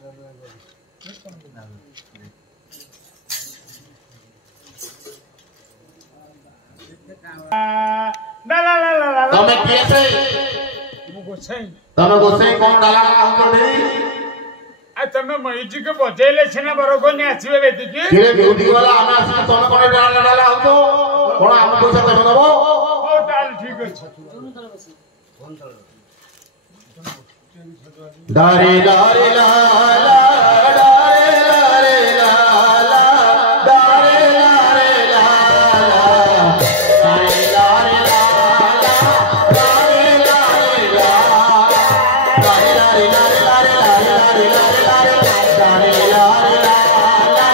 तमे किए से तमे गोसाई कौन डाला का हम नहीं आ तमे मईजी के बजेले छना बरोको ने आसीबे बेदिकी किरे ब्यूटी वाला आना आसी तमे कोन डाला हम तो कोन हम पैसा तमे दबो ओ ताल ठीक अछि दारे दारे ला ला दारे दारे ला ला दारे दारे ला ला दारे दारे ला ला दारे दारे ला दारे दारे ला दारे दारे ला दारे दारे ला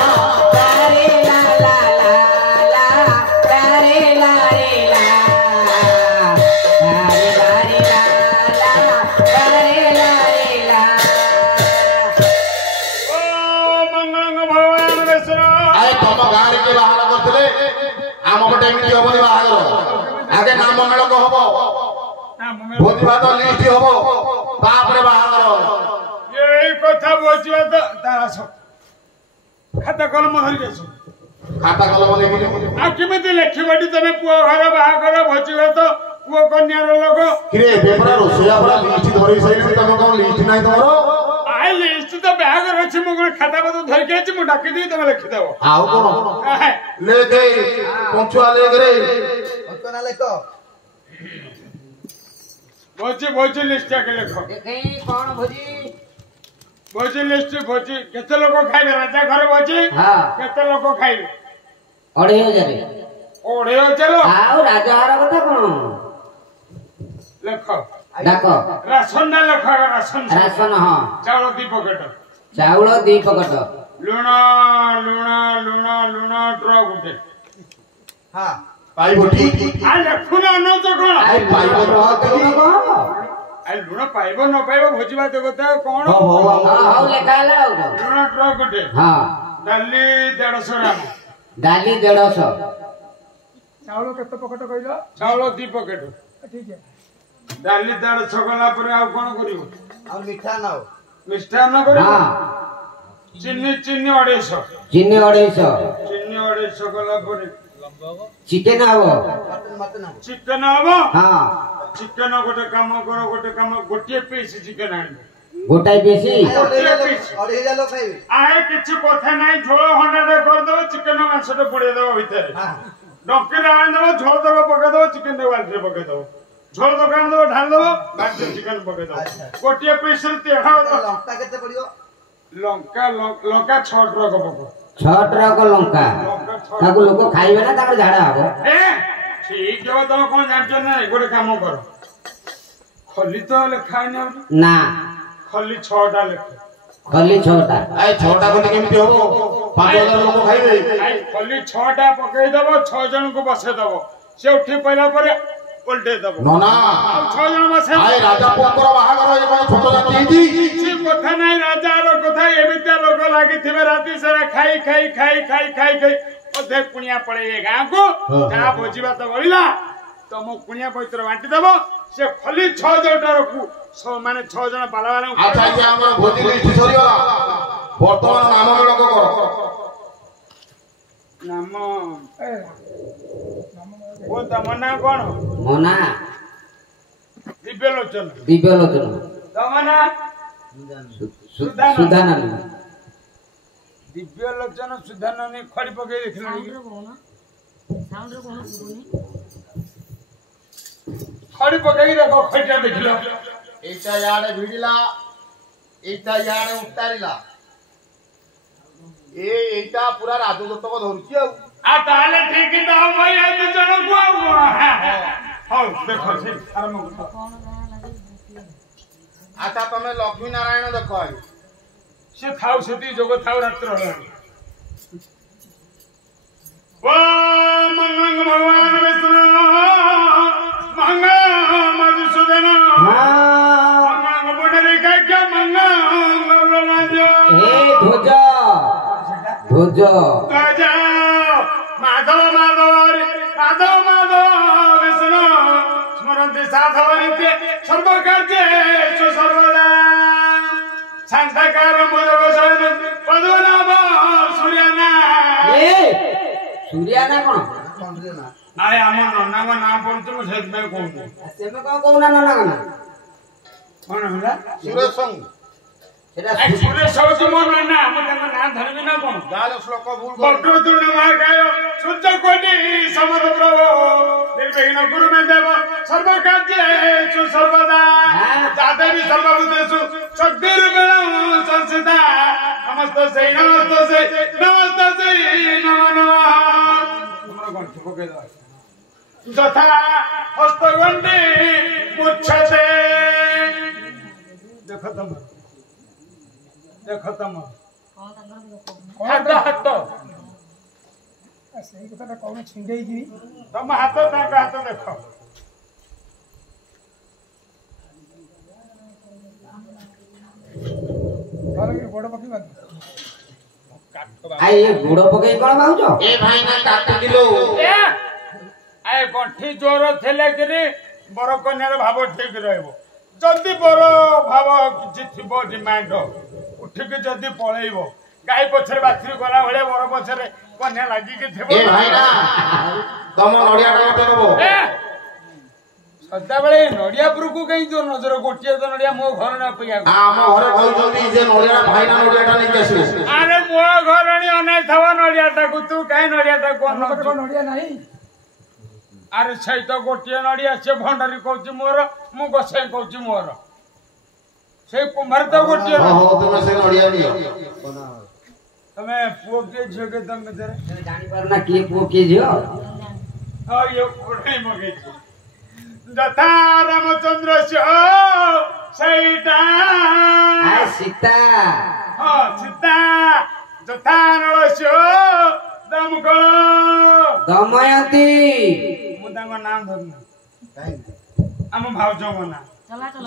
दारे ला ला ला दारे ला रे ला दारे दारे ला ला दारे ला रे ला ओ मंगल भगवान विष्णु आए तम गाड़ी के बाहर करथिले आम पटे एमिति होबनी बाहर आगे नाम मंगल को होबो भोजी भात लिस्ट होबो तापरे बाहर ये कथा बोझियो तो तारा सब खाता कलम धरि गेछ खाता कलम लेकिन आ केमिति लेखिबडी तमे पुओ घर बाहागर भोजियो तो पुओ कन्यार लोग किरे पेपर रोसिया वाला लिस्ट धरि सैली तम कोन लिस्ट नै तोरो आइ लिस्ट तो बाहागर अछि मो खाता बद धरि के अछि मो डाकी दी तमे लिखि देबो आउ कोन ले गई पंचुआ ले गरे कोना लेको भोजी लिस्ट के लिखो देखै कोन भोजी भोजी लिस्ट भोजी केते लोग खाइबे राजा घर भोजी हां केते लोग खाइबे 2500 ओढे चलो आउ राजहार कथा कोन लिखो डाको राशन ना लिखो राशन राशन हां चाउल दी पकेट चाउल 2 पकट लुण लुण लुण लुण ट्रक उठे हां पाइबो ठीक आ लेखुना न तो कोन आई पाइबो रह कोन को आ लुण पाइबो न पाइबो भोजी बात कथा कोन हो हो हां लेखाला लुण ट्रक उठे हां डाली 150 ग्राम डाली 150 चाउल केते पकेट कइलो चाउल 2 पकेट ठीक है डाली 150 गला पर आ कोन करिवो और मीठा नाओ मिष्ठान करिवो हां चिन्नी चिन्नी 250 चिन्नी 250 चिन्नी 250 गला पर चिकन आवो मटन नाओ चिकन आबो हां चिकन गोटे काम करो गोटे काम गोटे पीस चिकन आनी गोटाई बेसी और हे जालो खाइबे आए किछु कथा नाही झोल हंडा दे कर दो चिकन मांस तो पुड़े दो भीतर हां डॉक्टर आन दो झोल दो पका दो चिकन दो बाल्टी पका दो झोल दो कान दो ढाल दो बाकी चिकन पका दो गोटे पीस तेढ़ा लंका केते पड़ियो लंका लंका 6 ट्रक पको 6 ट्रक लंका ताको लोक खाइबे ना ताको झाड़ा हबो ए ठीक है तुम कोन जानछ ना गोटे काम करो खली तो लिखाई ना खली 6टा लिख खली 6टा आई छोटा कोन केमिति होबो 5000 लोक खाइबे आई खली 6टा पकई दबो 6 जन को बसे दबो से उठी पहिला परे उल्टे दबो नोना आ 6 जन बसे आई राजा पोकर बाहागर ए कोन छोटो जाति କିଛି କଥା ନାହିଁ ରାଜାର କଥା ଏମିତିଆ ଲୋକ ଲାଗିଥିବେ ରାତି ସାରା ଖାଇ ଖାଇ ଖାଇ ଖାଇ ଖାଇ ଖାଇ ଅଧେ କୁଣିଆ ପଳେଇବେ ଗାଁକୁ ଯାହା ଭୋଜି ଭାତ ବଳିଲା ତମ କୁଣିଆ ପଇତ୍ର ବାଣ୍ଟି ଦବ ସେ ଖଲି 6 ଜଣକୁ ମାନେ 6 ଜଣ ପାଲାବାଲାଙ୍କୁ ଆଚ୍ଛା ଆଚ୍ଛା ଆମର ଭୋଜି ଲିଷ୍ଟ ସରିଗଲା ବର୍ତ୍ତମାନ ନାମ ଲୋକ କର ନାମ ଓ ତମ ନାଁ କଣ ମୋନା ଦିବ୍ୟଲୋଚନ ତମ ନାଁ ସୁଧାନନ ଦିବ୍ୟଲୋଚନ ସୁଧାନନୀ ଖଡି ପକେଇ ଦେଖିଲ ଖଡି ପକେଇ ଦେଖ ଖଡିଟା ଦେଖିଲ এইটা ইয়াড়ে ভিড়িলা এইটা ইয়াড়ে উত্তারিলা এইটা পুরা রাজদত্তক ধরছি आ ताले ठीक है तो हम भाई आज चलो को हां देखो ठीक आरंभ करो আচ্ছা তুমি লক্ষ্মী নারায়ণ দেখো से थाउ सेती जोग थाउ रात्र होला ओ मंगल भगवान विष्णु मंगल मधुसूदन मंगल बुडरे क्या मंगल राजा हे ध्वज राजा माधव माधव माधव माधव विष्णु स्मरन्ति साधव नित्य सर्वकार्येषु सर्वदा सांग ग्रंथकार मोदक पद्मनाभ सूर्यना सूर्याना कौन କଣ୍ଡିରେ ନା आए आम नना ना पड़ते मुझे कहूँ सेमे कौन कहूना नना कना कौन होला ସୁରେଶ सेटा सुरेश हूँ मो नना मुझे ना धरबी ना कौन ଗାଁର ଶ୍ଲୋକ ଭୁଲ वक्रतुंड महाकाय सूर्य कोटि समप्रभ निर्विघ्न कुरु मे देव सर्व कार्येषु सर्वदा जाते भी सर्वभूतेषु शक्तिरूपेण संस्थिता नमस्तस्यै नमस्तस्यै नमस्तस्यै नमो नमः तुमरा गंठ पके दो यथा हस्तगंडी मुच्छते देखो तुम हाथ हाथ ସେଇ କଥାଟା କଣ ଛିଣ୍ଡେଇକି तुम हाथ ताका हाथ देखो ଘର ଗୋଡ଼ ପକେଇ ବାନ୍ଧି आए गुड़ पकई कौन बाउच ए भाई ना काट दिलो आए गंठी जोर थेले कि बर कन्यार भाव ठीक रहबो जदि बर भाव किछि थिबो डिमांड उठिक जदि पळेइबो गाई पछरे बाथरी गला भले बर पछरे कन्या लागि कि थिबो ए भाई ना तम नडिया टा मते दबो सदा बेले नडियापुर को कहीं जो नजर गोटिए तो नडिया मो घर ना पिया आम घरे कहउछंती जे नडिया भाई ना नडिया टा नै केसु अरे मो घरणी अनै थवा नडिया टा को तू काई नडिया टा को ଆମ ପାଖରେ ନଡ଼ିଆ ନାହିଁ अरे छै तो गोटिए नडिया से भंडारी कहउची मोर मु गोसाई कहउची मोर से कुमार तो गोटिए हो हो तुमे से नडिया दियो तमे पुओ के झियो के तम तेरे जानी पार ना के पुओ के जियो आ यो कोठे मगे जथा रामचंद्र से सैटा आए सीता हां सीता जथा नरस्य दमकळ दमयंती मु तांग नाम धरना କାହିଁକି हम भाउज मना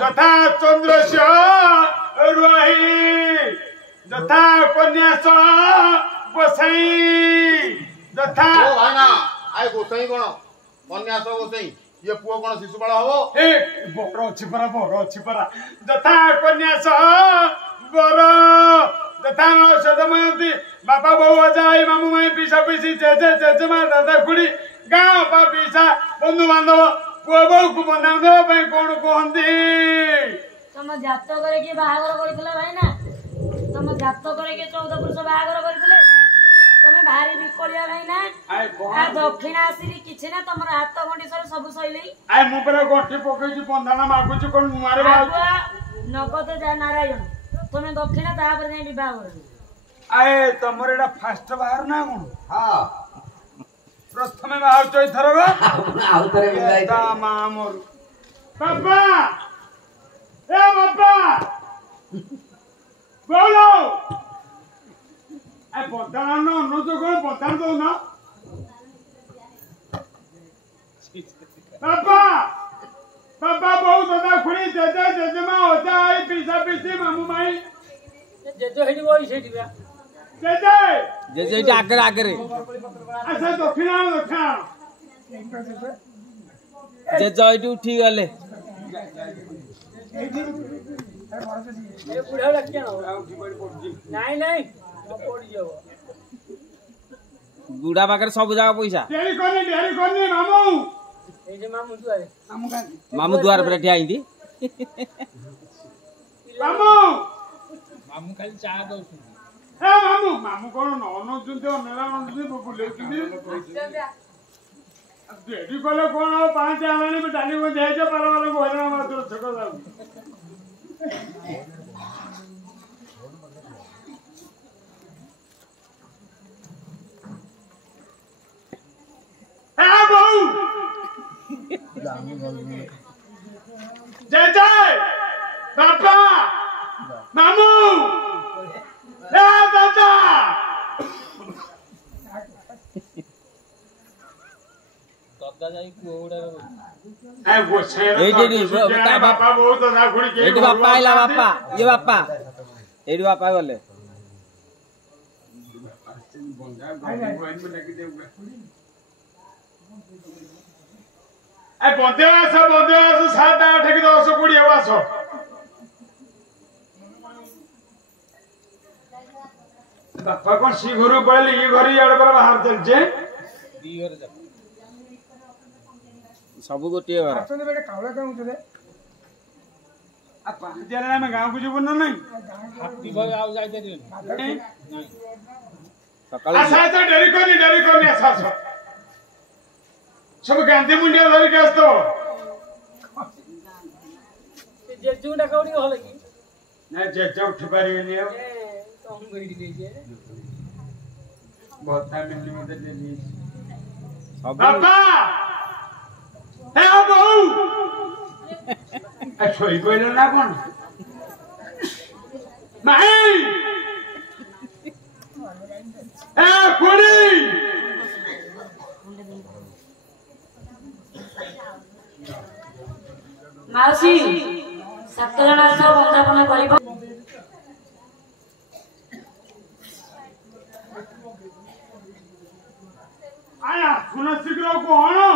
जथा चंद्रस्य रोहि जथा कन्यास गोसाई जथा ଓ ଭାଇ ନା ଆଏ ଗୋସାଇଁ କଣ କନ୍ୟାସ ଗୋସାଇଁ ଇଏ ପୁଅ କଣ ଶିଶୁପାଳ ହବ ए बर अछि परा जथा कन्यास बर जथा सदमयंती बापा बहू अजाई मामू माई पिसा पिसी जेजे जेजेमा दादा खुड़ी गाँव बा पिसा बंधु बांधव पुआ बहू को बंधन देवा ପାଇଁ कोण कहंती तम जात करे के बाहागर करथिला भाई ना तम जात करे के 14 पुरुष बाहागर करथिले तमे भारी बिकलिया भाई ना आए कोण आ दक्षिण आसीरी किछ ना तमर हाथ गंडी सर सब सइलै आए मु पर गोठी पकैची बंधना मागुची कोण मारे बा आगुआ नगद जा नारायण तमे दक्षिण तापर नै विवाह करबी आए तमर एडा फास्ट बाहर ना कोण हां प्रथमे बाहर चोई थरबा आउ तरे बिगाई ता मामर बाबा ए बाबा बोलो ए बंधना न न जो को बंधन दो ना बाबा बाबा बहुत दादा खुड़ी जेजे जेजेमा होता है पिसा पिसी मामू माई ଜେଜେ ହେଇଠି ବଇ ସେଇଠି ବା जेजे जैसे एटी आगे आगे रे अच्छा दक्षिण जे जयटी उठी गले ଏଇଠି ଏ ବୁଢା ଡାକିଆ ନାଇଁ ନାଇଁ ପଡିଯିବ बुढ़ा पाखे सब जगह पैसा डेरी करनी मामू ଏଇ ଯେ ମାମୁଁ ଦୁଆରେ मामू द्वार पर ठिया हिंदी मामू ମାମୁଁ ଖାଲି ଚା ଦଉଛନ୍ତି ए मामू मामू कोन न जुंते नेला न जुंते बुले जुंते डेरी कले कोन 5 आलानी में डाली में जाय जे पार वाला को हैरान मात्र छको जाऊ ए बहू जय जय बाबा मामू ए दादा ए गोछे एटी बाबा बहुत दादा खुड़ी के एटी बापा आइला बापा ये बापा एटी बापा गले ए बंदे आस 7 8 की 10 20 आस बापा कौन सी घरू पड़े ये घर यार पर बाहर चलचे दी घर जा सब गोटे घर आछन बेटे कावळे का उठे आ पांच जने में गांव को जीवन नहीं हाथी भाई आउ जाय दे नहीं सकाळ आसा तो डेरी कोनी आसा सब गांधी मुंडिया धरी के आस्तो जे जुडा कौडी होले की ना जे उठ पारिबेनी अब तो हम गई दे जे बहुत टाइम मिलनी मत ले ली सब बाबा ए बहू आ छोई कोइलो ना कोन माई ए कुड़ी माउसी 7 जण आस बंदापना करिब आया सुना सिकरो को हणो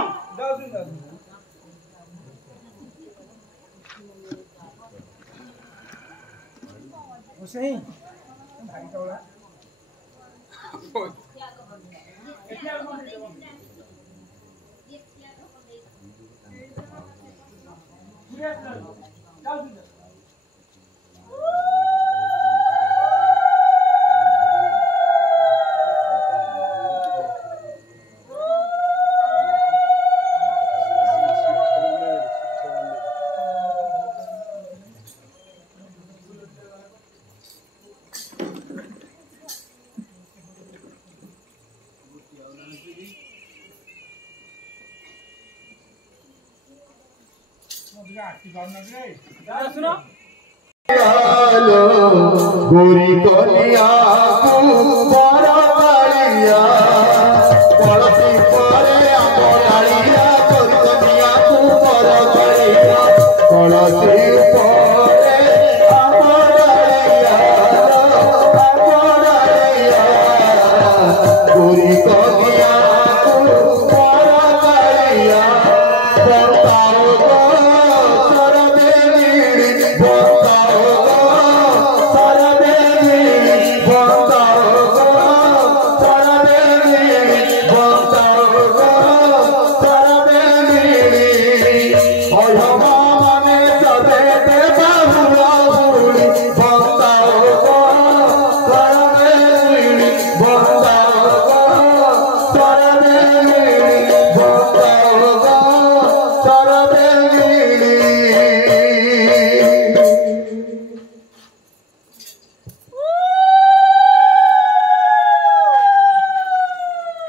हुसैन भाई कावळा सुनो गोरी कनिया बरबालिया पड़ती परे आमडालिया गोरी कनिया बरबालिया पड़ती परे आमडालिया गोरी कनिया बरबालिया बताओ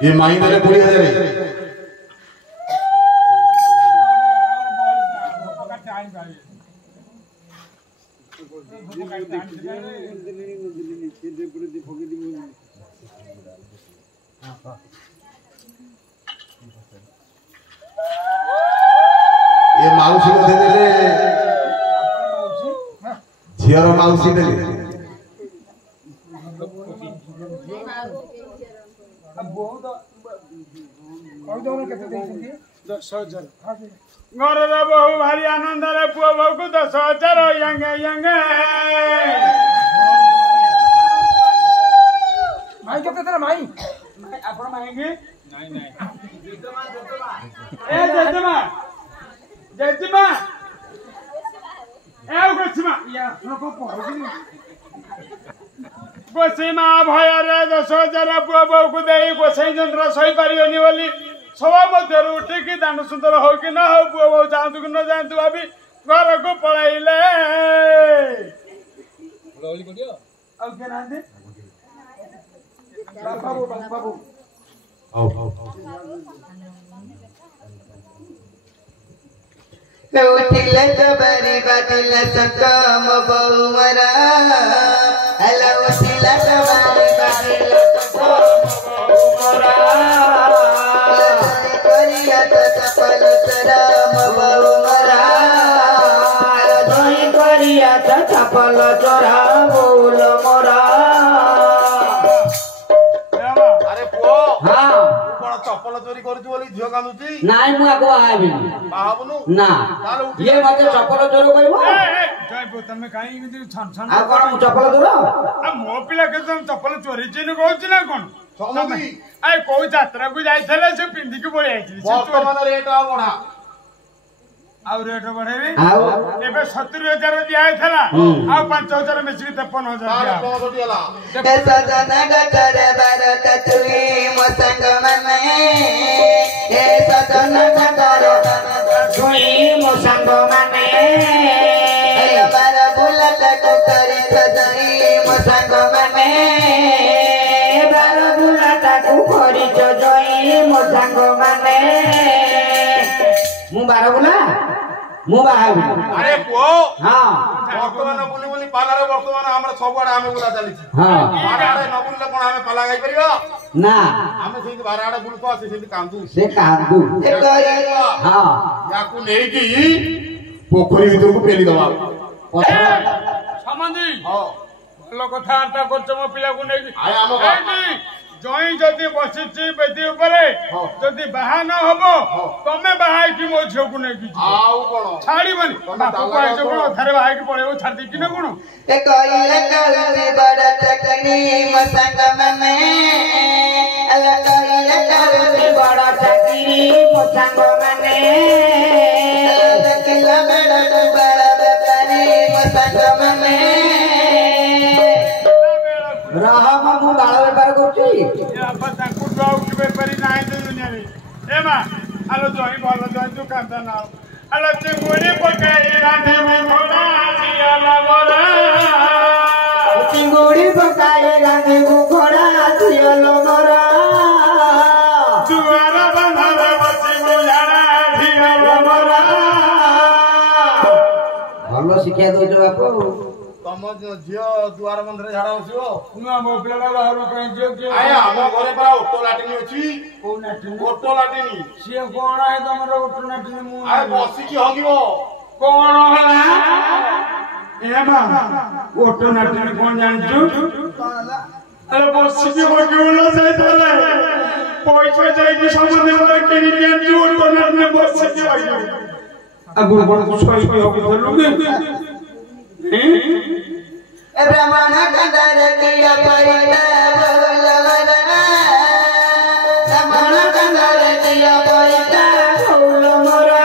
ये माई देले 20,000 ये माउसी को दे देले झियर माउसी देले घर बहु भारी आनंद रे पुआ बहु को 10,000 यंगे भाई के तेरा भाई आपण मांगे नहीं नहीं ए जजमा ए गोछमा या नको पहुँची गोछमा भय रे 10,000 पुआ बहु को देई गोछै जंत्र सही पारियोनी बोली सवा मध्य उठी कि दान सुंदर हो कि न हो पुआ बहु जातु कि न जातु अभी घर को पळाइले लोली कोडियो अब के नांदे बाबू आओ उठिल कबरी बातिल सकम बहुमरा हला उठिल कबरी बातिल सकम बहुमरा करिया तो सफल चरम बहुमरा दोई करिया तो सफल चरा बोल मोरा अरे पुओ हां कोण चप्पल चोरी करछु बोली झियो कांदुची नाई मु आगो आबिनी बाहाबनु ना ये मते चप्पल चोर कहबो जय ପୁଅ ତମେ କାହିଁ ଏମିତି ଛନ ଛନ ଆଉ କଣ ମୁଁ ଚପଲ ଦୂର ମୋ ପିଲା କେତେ ତମ ଚପଲ ଚୋରିଛି କହୁଛି ନା କଣ ସମୁଦି ଆଏ କୋଉ ଯାତ୍ରାକୁ ଯାଇଥିଲେ ସେ ପିନ୍ଧିକି ପଳେଇ ଯାଇଥିଲି ବର୍ତ୍ତମାନ ରେଟ୍ ଆଉ ବଢା ଆଉ ରେଟ୍ ବଢେଇବି ଆଉ ଏବେ 70,000 ଦିଆ ହେଇଥିଲା ଆଉ 5,000 ମିଶିକି 53,000 ଦିଆ ହବ। ହେଲା ସଜନ ଗଛରେ ବାରତ ଛୁଇ ମୋ ସାଙ୍ଗମାନେ ଏ ସଜନ ଗଛରେ ଛୁଇଁ ମୋ ସାଙ୍ଗମାନେ ବାର ବୁଲଟାକୁ କରି ସଜାଇ ମୋ ସାଙ୍ଗମାନେ ବାର ବୁଲାଟାକୁ କରିଛ ଜଇ ମୋ ସାଙ୍ଗମାନେ ମୁଁ ବାର ବୁଲା ମୁଁ ବାହାବି ଆରେ ପୁଅ ହଁ ବର୍ତ୍ତମାନ ବୁଲି ବୁଲି ପାଲାରେ ବର୍ତ୍ତମାନ ଆମର ସବୁଆଡେ ଆମେ ବୁଲା ଚାଲିଛି ହଁ ବାର ଆଡେ ନ ବୁଲିଲେ କଣ ଆମେ ପାଲା ଗାଇପାରିବା ନା ଆମେ ସେମିତି ବାର ଆଡେ ବୁଲୁଛୁ ସେ ସେମିତି କାନ୍ଦୁ ସେ କାନ୍ଦୁ ହଁ ୟାକୁ ନେଇକି ପୋଖରୀ ଭିତରକୁ ପେଲିଦବା ସମନ୍ଦି ହଁ ଭଲ କଥାବାର୍ତ୍ତା କରୁଛ ମୋ ପିଲାକୁ ନେଇକି ଆରେ ଆମ ଜଇଁ ଯଦି ବସିଛି ବେଦି ଉପରେ ଯଦି ବାହା ନ ହବ ତମେ ବାହା ହେଇକି ମୋ ଝିଅକୁ ନେଇକି ଯିବ ଆଉ କଣ ଛାଡିବନି ବାପକୁ ଆଇଛ କଣ ଅଧାରେ ବାହା ହେଇକି ପଳେଇବ ଛାଡି ଦେଇକି ନା କଣ କହିଲେ କହୁଛି ବଡ ଚାକିରି ମୋ ସାଙ୍ଗମାନେ କହିଲେ କହୁଛି ବଡ ଚାକିରି ମୋ ସାଙ୍ଗମାନେ ଦେଖିଲ ବେଳକୁ ବଡ ବେପାରୀ ମୋ ସାଙ୍ଗମାନେ ରହମ ମୁଁ ବାଳ ବେପାର କରୁଛି ବାପା ତାଙ୍କୁ ଆଉ ବେପାରୀ ନାହିଁ ତ ଦୁନିଆରେ ଏ ମା ଆଲୋ ଜଇଁ ଭଲ ଜଇଁ ତୁ କାନ୍ଦ ନା ଆଲୋ ଚିଙ୍ଗୁଡି ପକାଇ ରାନ୍ଧିବୁ ଭୋଲା ଝିଅଲା ବରା ଚିଙ୍ଗୁଡି ପକାଇ ରାନ୍ଧିବୁ ଘୋଡ଼ା ଝିଅଲ ମରା ଦୁଆର ବନ୍ଧରେ ବସିବୁ ଝାଡ଼ା ଝିଅଲ ମରା ଭଲ ଶିକ୍ଷା ଦଉଛ ବାପ ତମ ଝିଅ ଦୁଆର ବନ୍ଧରେ ଝାଡା ବସିବ ନୂଆ ମୋ ପିଲାଟା ବାହାରୁ କାହିଁ ଝିଅ କିଏ ଆଜ୍ଞା ଆମ ଘରେ ପରା ଓଟୋ ଲାଟିନି ଅଛି କୋଉ ନାଟିନି ଓଟୋ ଲାଟିନି ସିଏ କଣ ହେ ତମର ଓଟ ନାଟିନି ମୁଁ ଆରେ ବସିକି ହଗିବ କଣ ହେଲା ଏ ମା ଓଟ ନାଟିନି କଣ ଜାଣିଛୁ ଆରେ ବସିକି ହଗିବୁଲ ସେଇଥିରେ ପଇସା ଯାଇକି ସମସ୍ତେ ମୋର କିଣିକି ଆଣିଛୁ ଓଟ ନାଟିନି ବସିକି ହଗିବୁ ଆଗରୁ କଣ ଶୋଇକି ହଗୁଥିଲୁ ବ୍ରାହ୍ମଣ କାନ୍ଦରେ କିଏ ପରିତା ବୋଲବରା ବ୍ରାହ୍ମଣ କାନ୍ଦରେ କିଏ ପରିତା ଫୁଲ ମରା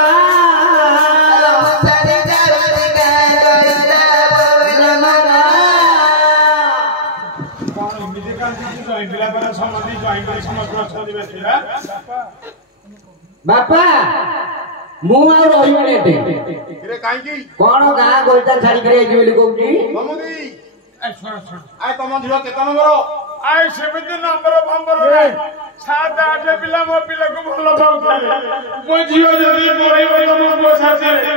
ସାରି ଯାଉଛି ଗାଁ କରିତା ବୋଲବରା କଣ ଏମିତି କାନ୍ଦିଛୁ ଜଇଁ ପିଲା ପରା ସମସ୍ତେ ଜଇଁ କରି ସମସ୍ତେ ଅଛନ୍ତି ବେଶୀରା ବାପା ମୁଁ ଆଉ ରହିବିନି ଏଠି ରେ କାହିଁକି କଣ ଗାଁ ଗୋଲଟା ଛାଡିକରି ଆଇଛି ବୋଲି କହୁଛି ସମୁଦି ଶୁଣ ଶୁଣ ଆରେ ତମ ଝିଅ କେତେ ନମ୍ବର ଆଇ ସେମିତି ନମ୍ବର ଫମ୍ବର ନାହିଁ 7-8 ପିଲା ମୋ ପିଲାକୁ ଭଲ ପାଉଥିଲେ ମୋ ଝିଅ ଯଦି ପଳେଇବ ତମ ପୁଅ ସାଥିରେ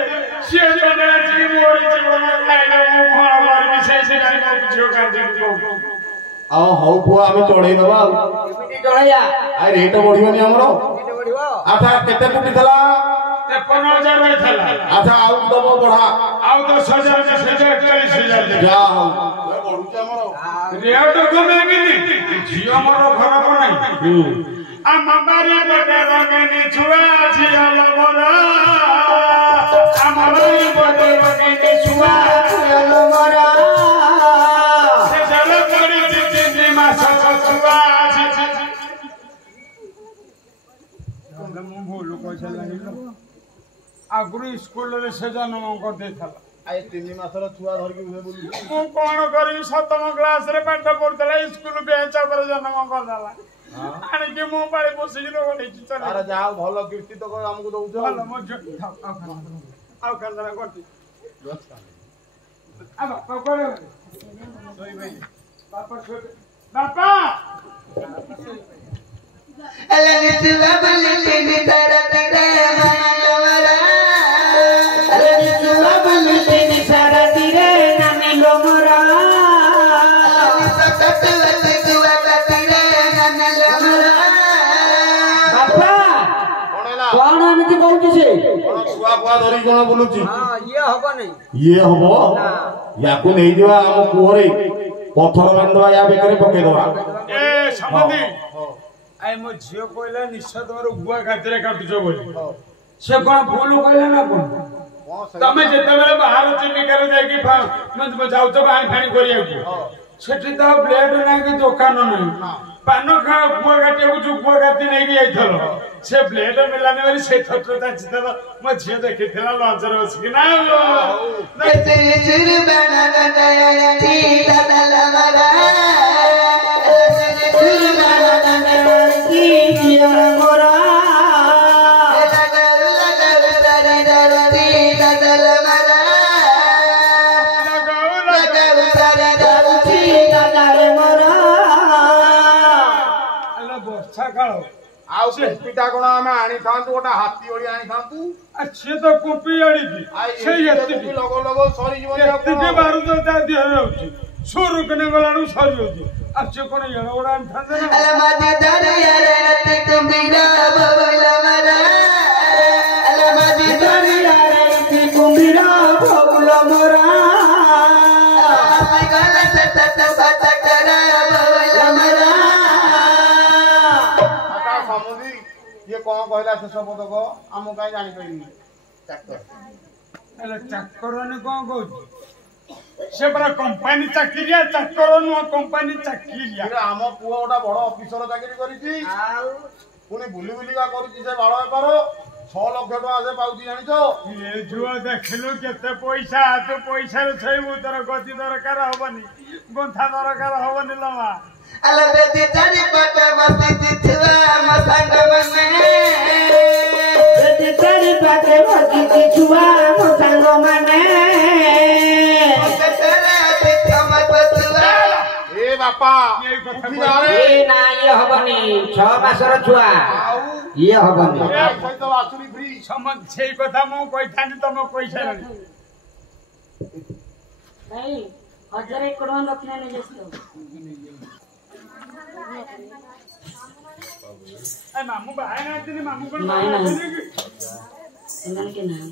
ସିଏ ଜଣେ ଆସିକି ମୋର ଜୀବନ ଖାଇଲେ ମୁଁ କଣ କରିବି ସେଇଥିପାଇଁ ମୋ ଝିଅ କାନ୍ଦିକୁ ଆଉ ହଉ ପୁଅ ଆମେ ଚଢେଇ ଦବା ଆଉ ଜଣେୟା ଆରେ ରେଟ୍ ବଢିବନି ଆମର ଆଚ୍ଛା କେତେ ଫୁଟି ଥିଲା 53,000 ରହିଥିଲା ଆଚ୍ଛା ଆଉ ଦବ ବଢା ଆଉ 10,000 41,000 ଯାହା ହଉ ବଢୁଛି ଆମର ରେଟ୍ କମେଇବିନି ଝିଅ ମୋର ଘର ବନାଇ ଆମ ବାରି ପଟେ ରଙ୍ଗିନୀ ଛୁଆ ଝିଅ ଲବର ଆମ ବାରି ପଟେ ରଙ୍ଗିନୀ ଛୁଆ ଫୁଲ ମରା ଶେଷରେ ପଡ଼ିଛି 3 ମାସ ଛୁଆ ମୁଁ ଭୁଲ କହିସାରିଲାଣି ଆଗରୁ ସ୍କୁଲରେ ସେ ଜନ୍ମ କରିଦେଇଥିଲା ଆଏ 3 ମାସର ଛୁଆ ଧରିକି ବୁଲୁଛି ମୁଁ କଣ କରିବି 7ମ କ୍ଲାସରେ ପାଠ ପଢୁଥିଲା ସ୍କୁଲ ବେଞ୍ଚ ଉପରେ ଜନ୍ମ କରିଦେଲା ଆଣିକି ମୁଁ ପାଳି ବସିକି ରଗଡେଇଛି ଆରେ ଯାହା ହଉ ଭଲ କୀର୍ତ୍ତି ତ ଆମକୁ ଦଉଛ ଭଲ ମୋ ଆଉ କାନ୍ଦରା କରିଛି ବାପା କରେ ବାପା ବାପା Ella ni chula baliti ni tara tira mangalora. Ella ni chula baliti ni tara tira mangalora. Ni sakatu ati chula tira mangalora. Papa, କଣ ହେଲା କଣ ଏମିତି କହୁଛି ସେ କଣ ଛୁଆ ଫୁଆ ଧରିକି କଣ ବୁଲୁଛି ଇଏ ହବନି ଇଏ ହବ ୟାକୁ ନେଇଯିବା ଆମ ପୁଅରେ ପଥର ବାନ୍ଧିଦବା ୟା ବେକରେ ପକେଇଦବା ଏ ସମଧି ଆଇ ମୋ ଝିଅ କହିଲା ନିଶ୍ଚୟ ତମର ଗୁଆ ଖାତିରେ କାଟୁଛ ବୋଲି से कौन भूल कहले ना कौन तमे जेते बेले बाहर चिनिकार जाई कि जाउछ पानी फानी करिया सेठी तो ब्लेड ना कि दुकान नहीं पान खा पुआ काटे जो पुआ काटी नहीं कि आइथलो से ब्लेड मिलाने वाली से थोटा चितर म झे देखिथिला लंचर बस कि ना ऐसे सुर बना गया थी दल मरा सुर बना गया थी मोरा पिता कोण आमे आनी थांतु गोटा हाथी ओडी आनी थांतु अच्छे तो कुपी अड़ी थी सही है लगो लगो सरी जीवन एत्ते बारू तो ता दिह रहउची सुरु कने गलाडू सरी होची अच्छे कोन ये ओडा थांदे ना अलमादी दरिया रे रति कुंभीरा बबला मरा अलमादी दरिया रे रति कुंभीरा बबला मरा गल सत सत करा बबला मरा समुदी ये कौन कहला से सब तक आम कहीं जानी पाइनी चक्कर ने कौन कहू से बड़ा कंपनी चाकरिया चक्कर नु कंपनी चाकरिया आम पुआ गोटा बड़ ऑफिसर चाकरी करिछि पुणी बुली बुलिका करिछि से बाड़ बेपार 6 लाख टका से पाउछि जानिछ ये जुआ देखलु केते पैसा तो पैसा रे छैबु तोर गति दरकार होबनी गंथा दरकार होबनी लमा अलबेदी चारि पट मस्ती थुआ मसंग मने बेदी चारि पट मस्ती थुआ मसंग मने ए बापा ए ना ये हबनी 6 मासर छुआ ये हबनी सहित वासुरी फ्री समझ छै कथा मो कइथानी तम पैसा रे भाई 1000 करोड़ रखना नहीं जस्तो ए मामू बाय ना तिनी मामू कोन नहीं ना इनन के नाम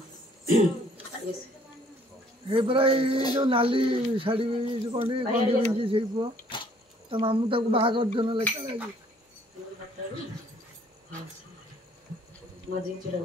हे बरा ये जो नाली साड़ी जो कोने कोंडी बिंजी सेई पो त मामू ताको बाहा कर जन लेका लागी मजी चलो